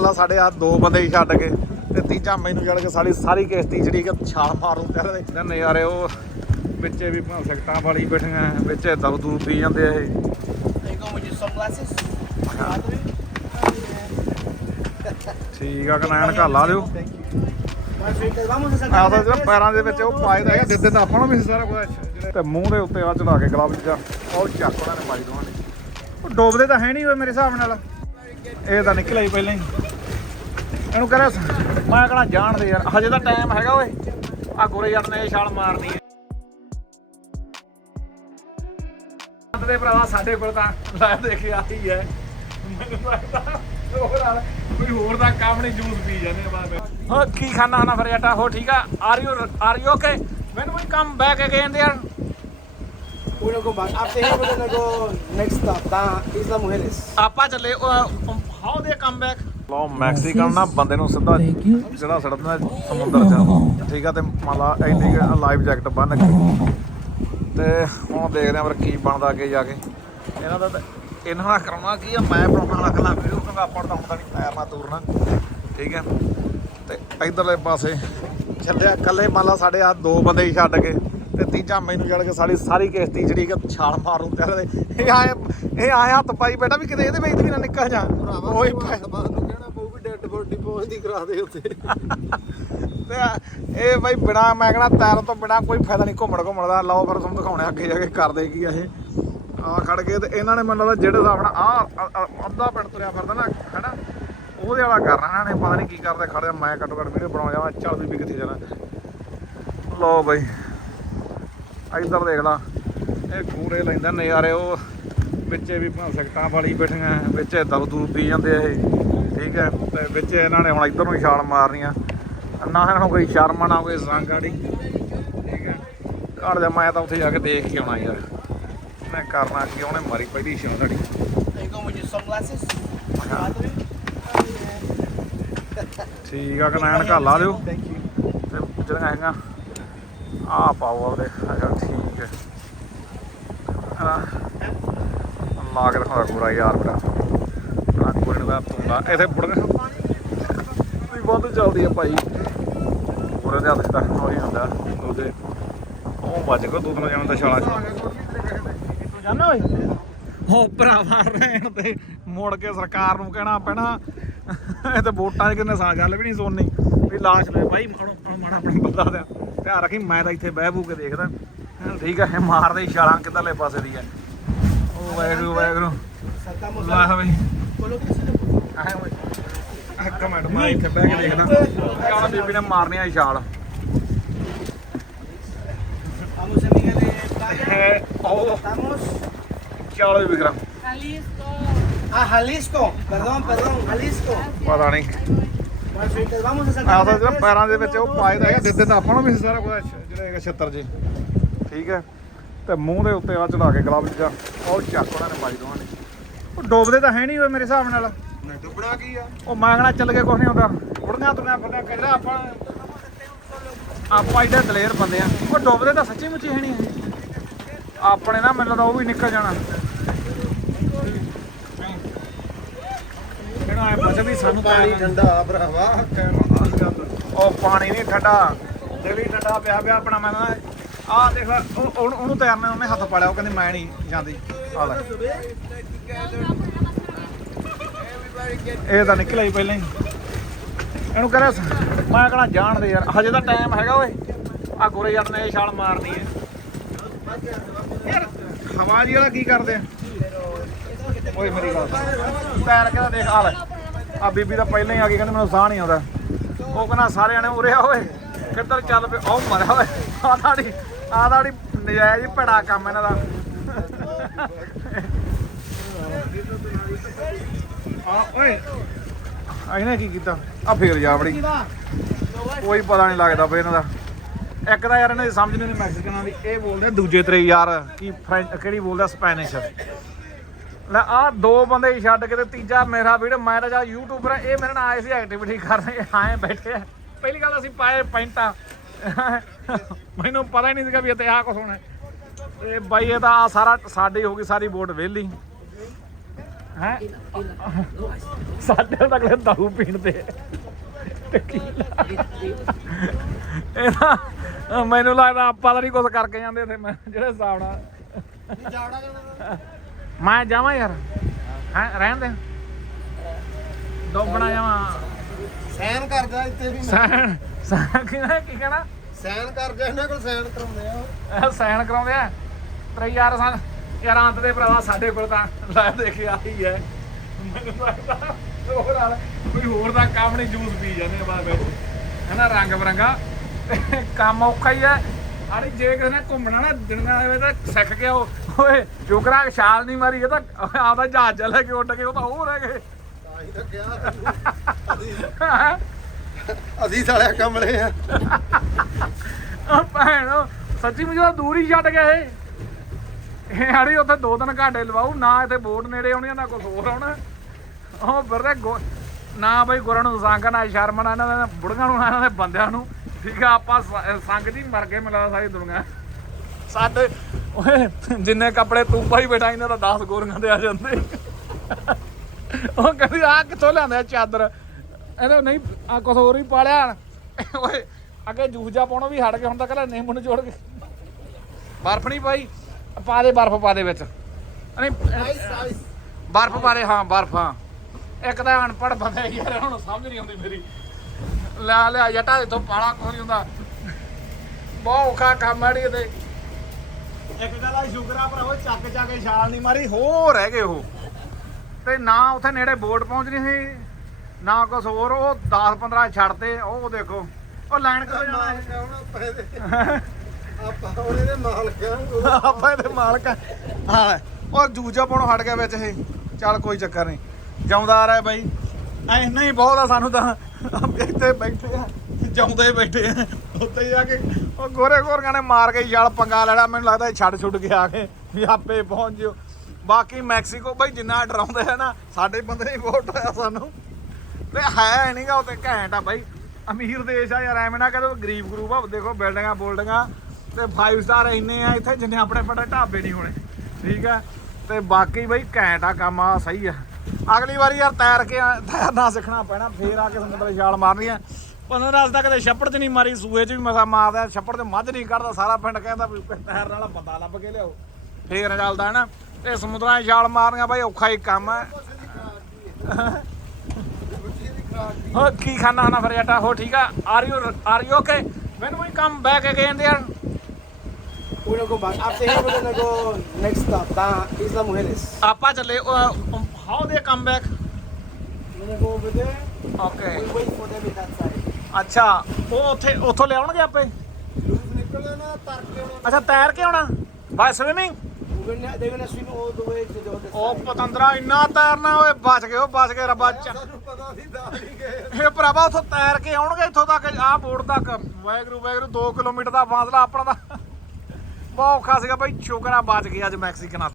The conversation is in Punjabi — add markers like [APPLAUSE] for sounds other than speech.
ਲਾ ਸਾਡੇ ਆ ਦੋ ਬੰਦੇ ਹੀ ਛੱਡ ਕੇ ਤੇ ਤੀਜਾ ਮੈਨੂੰ ਜੜ ਕੇ ਸਾਡੀ ਸਾਰੀ ਕਿਸ਼ਤੀ ਜਿਹੜੀ ਕਿ ਛਾਲ ਮਾਰੂ ਤੇ ਤੇ ਨਜ਼ਾਰੇ ਉਹ ਵਿੱਚੇ ਵੀ ਭਾਂ ਸਖਤਾਂ ਵਾਲੀ ਬੈਠੀਆਂ ਵਿੱਚੇ ਦੂ ਦੂ ਪੀ ਜਾਂਦੇ ਆ ਇਹ. ਠੀਕ ਆ ਕਨੈਣ ਘਰ ਲਾ ਦਿਓ। ਆ. ਤਾਂ ਜਿਹੜਾ ਪੈਰਾਂ ਦੇ ਵਿੱਚ ਉਹ ਪਾਏ ਦਾ ਹੈਗਾ ਦਿੱਦੇ ਤਾਂ ਆਪਾਂ ਨੂੰ ਵੀ ਸਾਰਾ ਕੁਝ ਤੇ ਮੂੰਹ ਦੇ ਉੱਤੇ ਆ ਚੜਾ ਕੇ ਗਲਵ ਜਾਂ ਉਹ ਚੱਕ ਉਹਨਾਂ ਨੇ ਮਾਰੀ ਦੋਵਾਂ ਨੇ। ਉਹ ਡੋਬਦੇ ਤਾਂ ਹੈ ਨਹੀਂ ਓਏ ਮੇਰੇ ਹਿਸਾਬ ਨਾਲ। ਇਹ ਤਾਂ ਨਿਕਲਿਆ ਹੀ ਪਹਿਲਾਂ ਹੀ। ਇਹਨੂੰ ਕਹਿੰਦਾ ਮੈਂ ਕਹਣਾ ਜਾਣ ਦੇ ਯਾਰ ਹਜੇ ਤਾਂ ਟਾਈਮ ਹੈਗਾ ਓਏ ਆ ਗੋਰੇ ਜੱਟ ਨੇ ਛਾਲ ਮਾਰਨੀ ਹੈ ਦੇ ਭਰਾਵਾ ਸਾਡੇ ਕੋਲ ਤਾਂ ਲਾਈਵ ਦੇਖਿਆ ਆਹੀ ਹੈ ਮੈਨੂੰ ਲੱਗਦਾ ਹੋਰ ਆ ਕੋਈ ਹੋਰ ਦਾ ਕੰਮ ਨਹੀਂ ਜੂਸ ਪੀ ਜਾਂਦੇ ਬਾਅਦ ਹੋ ਕੀ ਖਾਣਾ ਹਨਾ ਫਿਰ ਜੱਟਾ ਹੋ ਠੀਕ ਆ are you are you okay when we come back again there uno con más. After him, we're gonna go next stop. That is las mujeres. Apa chale, how they come? ਲੋ ਮੈਕਸੀਕਨ ਨਾ ਬੰਦੇ ਨੂੰ ਸਿੱਧਾ ਜਿਹੜਾ ਸੜਦਾ ਸਮੁੰਦਰ ਚ ਠੀਕ ਆ ਤੇ ਮੰਨ ਲਾ ਇੰਨੀ ਲਾਈਵ ਜੈਕਟ ਬੰਨ ਕੇ। ਤੇ ਹੁਣ ਦੇਖਦੇ ਆਂ ਫਿਰ ਕੀ ਬਣਦਾ ਅੱਗੇ ਜਾ ਕੇ। ਇਹਨਾਂ ਦਾ ਇਹਨਾਂ ਦਾ ਕਰਾਉਣਾ ਕੀ ਆ? ਮੈਂ ਬਣਾਉਣਾ ਲੱਗ ਲਾ ਵੀਡੀਓ ਕਿਉਂਕਿ ਆਪਾਂ ਤਾਂ ਹੁੰਦਾ ਨਹੀਂ ਤੈਰਨਾ ਤੂਰਨਾ ਠੀਕ ਹੈ ਤੇ ਇਧਰਲੇ ਪਾਸੇ ਚੱਲਿਆ ਇਕੱਲੇ ਮੰਨ ਲਾ ਸਾਡੇ ਆ ਦੋ ਬੰਦੇ ਹੀ ਛੱਡ ਕੇ। ਤੇ ਤੀਜਾ ਮੈਨੂੰ ਜੜ ਕੇ ਸਾਡੀ ਸਾਰੀ ਕਿਸ਼ਤੀ ਜਿਹੜੀ ਕਿ ਛਾਲ ਮਾਰੂ ਤੇ ਇਹ ਆਏ ਇਹ ਆਏ ਹੱਥ ਪਾਈ ਬੈਠਾ ਵੀ ਕਿਤੇ ਇਹਦੇ ਵਿੱਚ ਵੀ ਨਾ ਨਿਕਲ ਜਾ ਉਹੀ ਬੋਡੀ ਪਹੁੰਚਦੀ ਕਰਾ ਦੇ ਉੱਤੇ। ਤੇ ਇਹ ਬਈ ਬਿਨਾ, ਮੈਂ ਕਹਣਾ ਤੈਰਨ ਤੋਂ ਬਿਨਾ ਕੋਈ ਫਾਇਦਾ ਨਹੀਂ, ਘੁੰਮਣ ਘੁੰਮਣ ਦਾ। ਲਓ ਫਿਰ ਤੁਹਾਨੂੰ ਦਿਖਾਉਣੇ ਅੱਗੇ ਜਾ ਕੇ ਕਰਦੇ ਕੀ ਆ ਇਹ। ਆ ਖੜ ਕੇ ਤੇ ਇਹਨਾਂ ਨੇ ਮੈਨੂੰ ਲੱਗਦਾ ਜਿਹੜੇ ਹਿਸਾਬ ਨਾਲ ਆ ਅੱਧਾ ਪਿੰਡ ਤੁਰਿਆ ਫਿਰਦਾ ਨਾ, ਹੈਨਾ? ਉਹਦੇ ਵਾਲਾ ਕਰਨਾ ਇਹਨਾਂ ਨੇ, ਪਤਾ ਨਹੀਂ ਕੀ ਕਰਦੇ ਖੜਿਆ ਮੈਂ ਘੱਟੋ ਘੱਟ ਵੀਡੀਓ ਬਣਾਉਂ ਜਾਵਾਂ, ਚੱਲ ਬੀਬੀ ਕਿੱਥੇ ਜਾਣਾ। ਲਓ ਬਈ, ਇੱਧਰ ਦੇਖ ਲਾ, ਇਹ ਗੂਰੇ ਲੈਂਦਾ ਨਜ਼ਾਰੇ, ਉਹ ਵਿੱਚੇ ਵੀ ਭਾਂ ਸਖਤਾਂ ਵਾਲੀ ਬੈਠੀਆਂ, ਵਿੱਚੇ ਦੂ ਦੂ ਪੀ ਜਾਂਦੇ ਆ ਇਹ। ਠੀਕ ਹੈ ਤੇ ਵਿੱਚ ਇਹਨਾਂ ਨੇ ਹੁਣ ਇੱਧਰ ਨੂੰ ਛਾਲ ਮਾਰਨੀਆਂ। ਨਾ ਇਹਨਾਂ ਨੂੰ ਕੋਈ ਸ਼ਰਮ ਨਾ ਕੋਈ ਸੰਗਾੜੀ ਠੀਕ ਹੈ ਘਰ ਜਾ ਮੈਂ ਤਾਂ ਉੱਥੇ ਜਾ ਕੇ ਦੇਖ ਕੇ ਆਉਣਾ ਯਾਰ। ਮੈਂ ਕਰਨਾ ਕੀ ਉਹਨੇ ਮਾਰੀ ਪਹਿਲੀ sunglasses. ਠੀਕ ਆ ਕਨੈਣ ਘਰ ਲਾ ਦਿਓ. ਤੇ ਜਿਹੜੀਆਂ ਹੈਗੀਆਂ ਆ ਪਾਓ ਆਪਦੇ। ਅੱਛਾ ਠੀਕ ਹੈ। ਹਾਂ। ਲਾ ਕੇ ਪੂਰਾ ਯਾਰ ਮੇਰਾ। ਆ ਤੁੰਦਾ ਇੱਥੇ ਬੁੜੀਆਂ ਵੀ ਬਹੁਤ ਚੱਲਦੀ ਆ ਭਾਈ। ਪੂਰੇ ਦੇ ਹੱਥ 'ਚ ਤਾਂ ਹੁੰਦਾ ਉਹਦੇ ਉਹ ਵੱਜ ਗਿਆ ਦੋ ਦਿਨ ਜਾਣ ਦਾ ਛਾਲਾ ਤੂੰ ਜਾਣਾ ਓਏ ਉਹ ਭਰਾਵਾ, ਰਹਿਣ ਤੇ ਮੁੜ ਕੇ ਸਰਕਾਰ ਨੂੰ ਕਹਿਣਾ ਪੈਣਾ। ਇਹ ਤੇ ਵੋਟਾਂ 'ਚ ਕਿੰਨੇ ਸਾਲ ਗੱਲ ਵੀ ਨਹੀਂ ਸੁਣਨੀ। ਵੀ ਲਾਸ਼ ਲੈ, ਭਾਈ ਮਾੜਾ ਆਪਣਾ ਬੰਦਾ ਦਾ ਧਿਆਨ ਰੱਖੀ, ਮੈਂ ਤਾਂ ਇੱਥੇ ਬਹਿ ਬੂ ਕੇ ਦੇਖਦਾ। ਠੀਕ ਆ, ਇਹ ਮਾਰਦੇ ਛਾਲਾਂ ਲੈ ਪਾਸੇ ਦੀ ਆ। ਉਹ ਵੈਗਰੂ ਵੈਗਰੂ Saltamos ਲਾ a... ਬਈ Colóquese. ਆਏ ਓਏ ਇੱਕ ਮਿੰਟ ਮੈਂ ਇੱਥੇ ਬਹਿ ਕੇ ਦੇਖਦਾ ਕਾਲਾ ਬੀਬੀ ਨੇ ਮਾਰਨੀ ਆ ਛਾਲ Vamos, amiga de playa. ਇਹ ਉਹ Estamos. ਚਾਲ Vikram Jalisco. Ah, Jalisco. Perdón, perdón, Jalisco. ਪਤਾ ਨਹੀਂ Perfecto. Vamos a ਆ sacar. ਤਾਂ ਜਿਹੜਾ ਪੈਰਾਂ ਦੇ ਵਿੱਚ ਉਹ ਪਾਏ ਦਾ ਹੈਗਾ ਦਿੱਦੇ ਤਾਂ ਆਪਾਂ ਨੂੰ ਵੀ ਸੀ ਸਾਰਾ ਕੁਝ ਜਿਹੜੇ ਹੈਗੇ ਛੱਤਰ ਜੇ ਠੀਕ ਹੈ ਤੇ ਮੂੰਹ ਦੇ ਉੱਤੇ ਆ ਚੜਾ ਕੇ ਗਲਵ ਜਾਂ। ਉਹ ਚੱਕ ਉਹਨਾਂ ਨੇ ਮਾਰੀ ਦੋਵਾਂ ਨੇ। ਉਹ ਡੋਬਦੇ ਤਾਂ ਹੈ ਨਹੀਂ ਓਏ ਮੇਰੇ ਹਿਸਾਬ ਨਾਲ। ਡੁੱਬਣਾ ਕੀ ਆ? ਉਹ ਮੈਂ ਕਹਣਾ ਚੱਲ ਕੇ ਕੁਝ ਨਹੀਂ ਹੁੰਦਾ। ਉੜੀਆਂ ਤੁਰੀਆਂ ਫਿਰਦੇ ਕਹਿੰਦਾ ਆਪਾਂ ਆਪਾਂ ਇਹਦੇ ਦਲੇਰ ਬੰਦੇ ਆ। ਉਹ ਡੋਬਦੇ ਤਾਂ ਸੱਚੀ ਮੁੱਚੀ ਹੈ ਨਹੀਂ ਆਪਣੇ ਨਾ ਮੈਨੂੰ ਤਾਂ ਉਹ ਵੀ ਨਿਕਲ ਜਾਣਾ। ਕਿਹੜਾ ਐ ਪੁੱਛ ਵੀ ਸਾਨੂੰ ਪਾਣੀ ਤਾਂ ਠੰਡਾ ਭਰਾਵਾ ਉਹ ਪਾਣੀ ਨਹੀਂ ਠੰਡਾ। ਦਿਲ ਹੀ ਠੰਡਾ ਪਿਆ ਪਿਆ ਆਪਣਾ ਮੈਂ ਕਹਿੰਦਾ ਆਹ ਦੇਖ ਲੈ, ਉਹ- ਉਹਨੂੰ ਉਹਨੂੰ ਤੈਰਨੇ ਉਹਨੇ ਹੱਥ ਪਾੜਿਆ ਉਹ ਕਹਿੰਦੀ ਮੈਂ ਨਹੀਂ ਜਾਂਦੀ। ਆ ਲੈ। ਇਹ ਤਾਂ ਨਿਕਲਿਆ ਹੀ ਪਹਿਲਾਂ ਹੀ। ਇਹਨੂੰ ਕਰਿਆ ਮੈਂ ਕਹਣਾ ਜਾਣਦੇ ਯਾਰ ਹਜੇ ਤਾਂ ਟਾਈਮ ਹੈਗਾ ਓਏ। ਆ ਗੋਰੇ ਜੱਟ ਨੇ ਇਹ ਛਾਲ ਮਾਰਨੀ ਹੈ। ਯਾਰ ਹਵਾ ਜੀ ਵਾਲਾ ਕੀ ਕਰਦੇ ਆ? ਓਏ ਮੇਰੀ ਗੱਲ ਸੁਣ। ਤੈਰ ਕਹਿੰਦਾ ਦੇਖ ਆ ਲੈ। ਆ ਬੀਬੀ ਤਾਂ ਪਹਿਲਾਂ ਹੀ ਆ ਗਈ ਕਹਿੰਦੇ ਮੈਨੂੰ ਸਾਹ ਨਹੀਂ ਆਉਂਦਾ। ਉਹ ਕਹਿੰਦਾ ਸਾਰਿਆਂ ਨੇ ਉਰੇ ਆ ਓਏ। ਕਿੱਧਰ ਚੱਲ ਪਏ ਉਹ ਮਰਿਆ ਓਏ। ਆ ਦਾੜੀ ਆ ਦਾੜੀ ਨਜਾਇਜ਼ ਹੀ ਭੜਾ ਕੰਮ ਇਹਨਾਂ ਦਾ। ਆ ਓਏ। ਇਹਨੇ ਕੀ ਕੀਤਾ? ਆ ਫੇਰ ਜਾ ਬੜੀ ਕੋਈ ਪਤਾ ਨਹੀਂ ਲੱਗਦਾ ਬਈ ਇਹਨਾਂ ਦਾ। ਇੱਕ ਤਾਂ ਯਾਰ ਇਹਨਾਂ ਦੀ ਸਮਝ ਨਹੀਂ ਮੈਕਸੀਕਨਾਂ ਦੀ। ਇਹ ਬੋਲਦੇ ਦੂਜੇ ਤਰੇ ਯਾਰ ਕੀ ਫ੍ਰੈਂਚ ਕਿਹੜੀ ਬੋਲਦਾ ਸਪੈਨਿਸ਼ ਲੈ ਆ ਦੋ ਬੰਦੇ ਹੀ ਛੱਡ ਕੇ ਤੇ ਤੀਜਾ ਮੇਰਾ ਵੀਡੀਓ ਮੈਂ ਤਾਂ ਜਾ ਯੂਟਿਊਬਰ ਇਹ ਮੇਰੇ ਨਾਲ ਆਏ ਸੀ ਐਕਟੀਵਿਟੀ ਕਰ ਰਹੇ ਆਏ ਬੈਠੇ। ਪਹਿਲੀ ਗੱਲ ਅਸੀਂ ਪਾਏ ਪੈਂਟਾਂ। ਮੈਨੂੰ ਪਤਾ ਹੀ ਨਹੀਂ ਸੀਗਾ ਵੀ ਇੱਥੇ ਆ ਕੁਛ ਹੋਣਾ ਤੇ ਬਾਈ ਇਹ ਤਾਂ ਆਹ ਸਾਰਾ ਸਾਡੀ ਹੋ ਗਈ ਸਾਰੀ ਵੋਟ ਵਿਹਲੀ। ਹੈ? ਸਾਡੇ ਨਾਲ ਅਗਲੇ ਦਾਰੂ ਪੀਣ ਇਹਦਾ ਅਹ ਮੈਨੂੰ ਲੱਗਦਾ ਆਪਾਂ ਤਾਂ ਨਹੀਂ ਕੁਝ ਕਰਕੇ ਜਾਂਦੇ ਇੱਥੇ ਮੈਂ ਜਿਹੜੇ ਜਾਣਾ ਮੈਂ ਜਾਵਾਂ ਯਾਰ। ਹੈ ਰਹਿਣ ਦੇ। ਡੋਬਣਾ ਜਾਵਾਂ। ਸੈਨ ਕਰਦਾ ਇੱਥੇ ਵੀ ਸੈਨ ਕਿਹਨਾਂ ਕੀ ਕਹਿਣਾ? ਸੈਨ ਕਰ ਜਾ ਇਹਨਾਂ ਕੋਲ ਸੈਨ ਕਰਾਉਂਦੇ ਆ। ਇਹ ਸੈਨ ਕਰਾਉਂਦੇ ਆ? ਪਰ ਯਾਰ ਸਾ ਯਾਰ ਅੰਤ ਦੇ ਭਰਾਵਾ ਸਾਡੇ ਕੋਲ ਤਾਂ ਲੈ ਦੇ ਕੇ ਆਈ ਹੈ। ਮੈਨੂੰ ਲੱਗਦਾ ਹੋਰ ਵਾਲਾ ਕੋਈ ਹੋਰ ਦਾ ਕੰਮ ਨਹੀਂ ਜੂਸ ਪੀ ਜਾਂਦੇ ਆ ਬਾਅਦ ਵਿੱਚ। ਹੈਨਾ ਰੰਗ ਬਰੰਗਾ। ਕੰਮ ਔਖਾ ਹੀ ਹੈ। ਅਰੇ ਜੇ ਕਿਸੇ ਨੇ ਘੁੰਮਣਾ ਨਾ ਦਿਨਾਂ ਵਿੱਚ ਤਾਂ ਸਿੱਖ ਗਿਆ ਉਹ ਓਏ ਚੁਕਰਾ ਛਾਲ ਨਹੀਂ ਮਾਰੀ ਇਹ ਤਾਂ ਆਪਦਾ ਜਹਾਜ਼ ਲੈ ਕੇ ਉੱਡ ਕੇ ਉਹ ਤਾਂ ਹੋਰ ਰਹਿ ਗਏ ਤਾਂ ਹੀ ਤਾਂ ਕਿਹਾ [LAUGHS] ਅਸੀਂ- ਅਸੀਂ ਸਾਲਿਆ ਕਮਲੇ ਆ। ਆ ਭੈਣ, ਸੱਚੀ ਮੁਝੇ ਤਾਂ ਦੂਰ ਹੀ ਛੱਡ ਗਿਆ ਇਹ। ਇਹ ਉੱਥੇ ਦੋ ਦਿਨ ਘਾਟੇ ਲਵਾਉ ਨਾ ਇੱਥੇ ਬੋਟ ਨੇੜੇ ਆਉਣੀ ਨਾ ਕੁਝ ਹੋਰ ਆਉਣਾ। ਉਹ ਫਿਰਦੇ ਨਾ ਬਈ ਗੁਰਾਂ ਨੂੰ ਸੰਗ, ਨਾ ਸ਼ਰਮ, ਨਾ ਇਹਨਾਂ ਦੇ ਬੁੜੀਆਂ ਨੂੰ, ਨਾ ਇਹਨਾਂ ਦੇ ਬੰਦਿਆਂ ਨੂੰ। ਠੀਕ ਆ, ਆਪਾਂ ਸੰਗ ਜੀ ਮਰ ਗਏ, ਮਿਲਾ ਸਾਰੀ ਦੁਨੀਆ। ਸਾਡੇ ਓਏ, ਜਿੰਨੇ ਕੱਪੜੇ ਤੂੰ ਪਾਈ ਬੈਠਾ, ਇਹਨਾਂ ਦਾ 10 ਗੋਰੀਆਂ ਦੇ ਆ ਜਾਂਦੇ। ਉਹ ਕਹਿੰਦੀ ਆ ਕਿੱਥੋਂ ਲਿਆਂਦੇ ਚਾਦਰ? ਇਹਨੇ ਨਹੀਂ ਆ ਕੁਝ ਹੋਰ ਹੀ ਪਾਲਿਆ। ਓਏ ਅੱਗੇ ਜੂਸ ਜਾ ਪਾਉਣੋਂ ਵੀ ਹਟ ਗਏ ਹੁਣ ਤਾਂ ਕਹਿੰਦਾ ਨਿੰਮ ਨੂੰ ਜੋੜ ਕੇ। ਬਰਫ ਨਹੀਂ ਪਾਈ? ਪਾ ਦੇ ਬਰਫ ਪਾ ਦੇ ਵਿੱਚ। ਨਹੀਂ ਬਰਫ ਪਾ ਦੇ ਹਾਂ ਬਰਫ ਹਾਂ। ਇੱਕ ਤਾਂ ਅਨਪੜ ਬੰਦਾ ਯਾਰ ਹੁਣ ਸਮਝ ਨਹੀਂ ਆਉਂਦੀ ਮੇਰੀ। ਲੈ ਲਿਆ ਜਟਾ ਇਥੋਂ ਪਾਲਾ ਕੋਈ ਨਹੀਂ ਹੁੰਦਾ। ਬਹੁਤ ਔਖਾ ਕੰਮ ਆੜੀ ਤੇ ਇੱਕ ਗੱਲ ਆ ਸ਼ੁਕਰ ਭਰਾਵੋ ਚੱਕ ਚੱਕ ਕੇ ਛਾਲ ਨਹੀਂ ਮਾਰੀ ਹੋ ਰਹਿ ਗਏ ਉਹ। ਤੇ ਨਾ ਉੱਥੇ ਨੇੜੇ ਬੋਟ ਪਹੁੰਚਣੀ ਸੀ। ਨਾ ਕੁਛ ਹੋਰ ਉਹ 10 15 ਛੱਡਤੇ ਉਹ ਦੇਖੋ। ਉਹ ਲਾਈਨ ਕਿੱਥੋਂ ਜਾਣਾ? ਆ ਹੁਣ ਆਪਾਂ ਇਹਦੇ। [LAUGHS] ਆਪਾਂ ਹੁਣ ਇਹਦੇ ਮਾਲਕ ਆ। ਆਪਾਂ ਇਹਦੇ ਮਾਲਕ ਆ। ਹਾਂ ਉਹ ਜੂਜਾ ਪਾਉਣੋਂ ਹਟ ਗਿਆ ਵਿੱਚ ਇਹ। ਚੱਲ ਕੋਈ ਚੱਕਰ ਨਹੀਂ। ਜਾਉਂਦਾ ਆ ਰਿਹਾ ਬਾਈ। ਐ ਨਹੀਂ ਬਹੁਤ ਆ ਸਾਨੂੰ ਤਾਂ। ਇੱਥੇ ਬੈਠੇ ਆ। ਜਾਉਂਦੇ ਹੀ ਬੈਠੇ ਆ। ਉੱਤੇ ਜਾ ਕੇ ਉਹ ਗੋਰੇ ਗੋਰੀਆਂ ਨੇ ਮਾਰ ਕੇ ਛਾਲ ਪੰਗਾ ਲੈਣਾ ਮੈਨੂੰ ਲੱਗਦਾ ਇਹ ਛੱਡ ਛੁੱਟ ਕੇ ਆ ਗਏ। ਵੀ ਆਪੇ ਪਹੁੰਚ ਜਿਓ। ਬਾਕੀ ਮੈਕਸੀਕੋ ਬਾਈ ਜਿੰਨਾ ਡਰਾਉਂਦੇ ਆ ਨਾ ਸਾਡੇ ਬੰਦੇ ਨੇ ਬਹੁਤ ਹੋਇਆ ਸਾਨੂੰ। ਤੇ ਹੈ ਨਹੀਂਗਾ ਤੇ ਘੈਂਟ ਆ ਬਾਈ। ਅਮੀਰ ਦੇਸ਼ ਆ ਯਾਰ, ਐਵੇਂ ਨਾ ਕਹਦੋ ਗਰੀਬ ਗਰੂਪ ਆ, ਦੇਖੋ ਬਿਲਡਿੰਗਾਂ, ਬੋਲਡਿੰਗਾਂ ਤੇ 5 ਸਟਾਰ ਇੰਨੇ ਆ ਇੱਥੇ ਜਿੰਨੇ ਆਪਣੇ ਪੜੇ ਢਾਬੇ ਨਹੀਂ ਹੋਣੇ, ਠੀਕ ਆ? ਤੇ ਬਾਕੀ ਬਾਈ ਘੈਂਟ ਆ ਕੰਮ ਆ, ਸਹੀ ਆ। ਅਗਲੀ ਵਾਰੀ ਯਾਰ ਤੈਰ ਕੇ ਤੈਰਨਾ ਸਿੱਖਣਾ ਪੈਣਾ, ਫੇਰ ਆ ਕੇ ਸਮੁੰਦਰ ਛਾਲ ਮਾਰਨੀ ਆ। ਪੰਦਰਾਂ ਰਸ ਤਾਂ ਕਦੇ ਛੱਪੜ 'ਚ ਨਹੀਂ ਮਾਰੀ, ਸੂਏ 'ਚ ਵੀ ਮਸਾ ਮਾਰਦਾ, ਛੱਪੜ 'ਚ ਮੱਝ ਨਹੀਂ ਕੱਢਦਾ, ਸਾਰਾ ਪਿੰਡ ਕਹਿੰਦਾ ਵੀ ਤੈਰਨ ਵਾਲਾ ਬੰਦਾ ਲੱਭ ਕੇ ਲਿਆਓ। ਫੇਰ ਚੱਲਦਾ ਹੈ ਨਾ, ਤੇ ਸਮੁੰਦਰਾਂ 'ਚ ਛਾਲ ਮਾਰਨੀਆਂ ਬਾਈ ਔਖਾ ਹੀ ਕੰਮ ਹੈ ਹੋ ਕੀ ਖਾਣਾ ਹਨਾ ਫਿਰ ਜੱਟਾ ਹੋ ਠੀਕ ਆ are you are you okay when we come back again gonna go back. After here, we're gonna go next stop, da Isla Mujeres. ਆਪਾਂ ਚੱਲੇ how they come back We're gonna go over there. Okay We'll wait for them at that side. ਅੱਛਾ ਉਹ ਉੱਥੇ ਉੱਥੋਂ ਲਿਆਉਣਗੇ ਆਪੇ Lose ਨਿਕਲਣਾ ਨਾ ਤਰ ਕੇ ਆਉਣਾ। ਅੱਛਾ ਤੈਰ ਕੇ ਆਉਣਾ by swimming We're gonna, they're gonna swim all the way to the other ਉਹ side. ਪਤੰਦਰਾ ਇੰਨਾ ਤੈਰਨਾ ਓਏ ਬਚ ਗਏ ਉਹ ਬਚ ਗਏ ਰੱਬਾ ਚ ਸਾਨੂੰ ਪਤਾ ਸੀ ਦਾ ਨਹੀਂ ਗਏ ਇਹ ਭਰਾਵਾ ਉੱਥੋਂ ਤੈਰ ਕੇ ਆਉਣਗੇ ਇੱਥੋਂ ਤੱਕ ਆਹ ਬੋਰਡ ਤੱਕ ਵੈਗਰੂ ਵੈਗਰੂ 2 ਕਿਲੋਮੀਟਰ ਦਾ ਫਾਸਲਾ ਆਪਣਾ ਦਾ ਬਹੁਤ ਔਖਾ ਸੀਗਾ ਬਾਈ ਸ਼ੁਕਰ ਆ ਬਚ ਗਏ ਅੱਜ ਮੈਕਸੀਕਨ